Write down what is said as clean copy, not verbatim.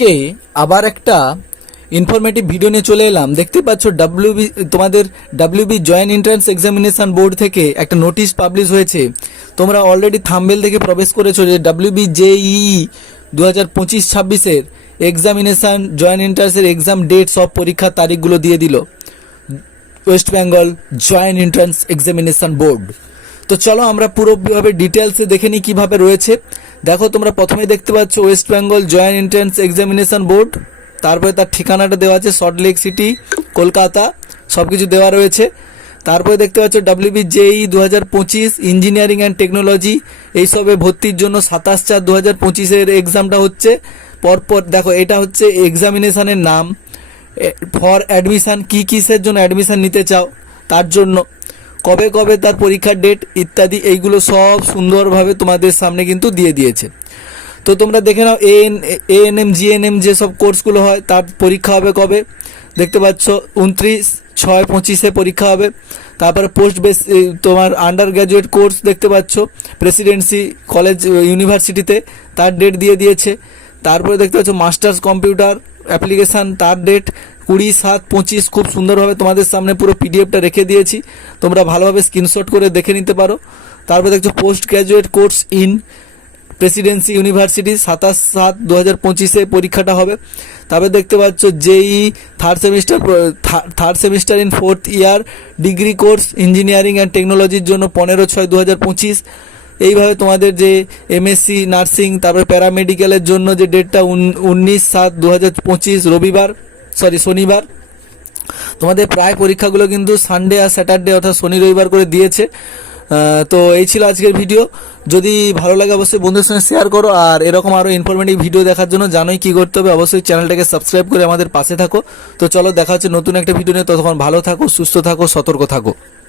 আজকে আবার একটা ইনফরমেটিভ ভিডিও নিয়ে চলে এলাম। দেখতে পাচ্ছ তোমাদের WB joint entrance examination board থেকে একটা নোটিশ পাবলিশ হয়েছে। তোমরা অলরেডি থাম্বনেল থেকে প্রবেশ করেছো যে ডাব্লিউবি জেইই 2025-26-এর এক্সামিনেশন জয়েন্ট এন্ট্রান্সের এক্সাম ডেট সব পরীক্ষার তারিখগুলো দিয়ে দিল West Bengal joint entrance examination board. তো চলো আমরা পুরোভাবে ডিটেলসে দেখে নিই কীভাবে রয়েছে। দেখো তোমরা প্রথমেই দেখতে পাচ্ছ West Bengal joint entrance examination board, তারপরে তার ঠিকানাটা দেওয়া আছে সল্টলেক সিটি কলকাতা, সব কিছু দেওয়া রয়েছে। তারপরে দেখতে পাচ্ছ WB Jie 2025 engineering and technology এইসবে ভর্তির জন্য 27/4/2025-এর এক্সামটা হচ্ছে। পরপর দেখো এটা হচ্ছে এক্সামিনেশানের নাম, ফর অ্যাডমিশান কী কিসের জন্য অ্যাডমিশান নিতে চাও তার জন্য, কবে কবে তার পরীক্ষার ডেট ইত্যাদি, এইগুলো সব সুন্দরভাবে তোমাদের সামনে কিন্তু দিয়ে দিয়েছে। তো তোমরা দেখে নাও এএনএম জিএনএম যেসব কোর্সগুলো হয় তার পরীক্ষা হবে কবে, দেখতে পাচ্ছ 29/6/25-এ পরীক্ষা হবে। তারপরে পোস্ট বেস তোমার আন্ডার গ্র্যাজুয়েট কোর্স দেখতে পাচ্ছ প্রেসিডেন্সি কলেজ ইউনিভার্সিটিতে, তার ডেট দিয়ে দিয়েছে। তারপরে দেখতে পাচ্ছ মাস্টার্স কম্পিউটার অ্যাপ্লিকেশান, তার ডেট 20/7/25, খুব সুন্দরভাবে তোমাদের সামনে পুরো পিডিএফটা রেখে দিয়েছি, তোমরা ভালোভাবে স্ক্রিনশট করে দেখে নিতে পারো। তারপরে দেখছো post graduate course in Presidency University 27/7/2025-এ পরীক্ষাটা হবে। তারপরে দেখতে পাচ্ছ জেই third semester in 4th year degree course engineering and টেকনোলজির জন্য 15/6/2025। এইভাবে তোমাদের যে এমএসসি নার্সিং তারপরে প্যারামেডিক্যালের জন্য যে ডেটটা 19/7/2025 শনিবার। তোমাদের প্রায় পরীক্ষাগুলো কিন্তু সানডে আর স্যাটারডে অর্থাৎ শনি রবিবার করে দিয়েছে। তো এই ছিল আজকের ভিডিও। যদি ভালো লাগে অবশ্যই বন্ধুদের সঙ্গে শেয়ার করো, আর এরকম আরও ইনফরমেটিভ ভিডিও দেখার জন্য জানোই কী করতে হবে, অবশ্যই চ্যানেলটাকে সাবস্ক্রাইব করে আমাদের পাশে থাকো। তো চলো দেখা হচ্ছে নতুন একটা ভিডিও নিয়ে, ততক্ষণ ভালো থাকো, সুস্থ থাকো, সতর্ক থাকো।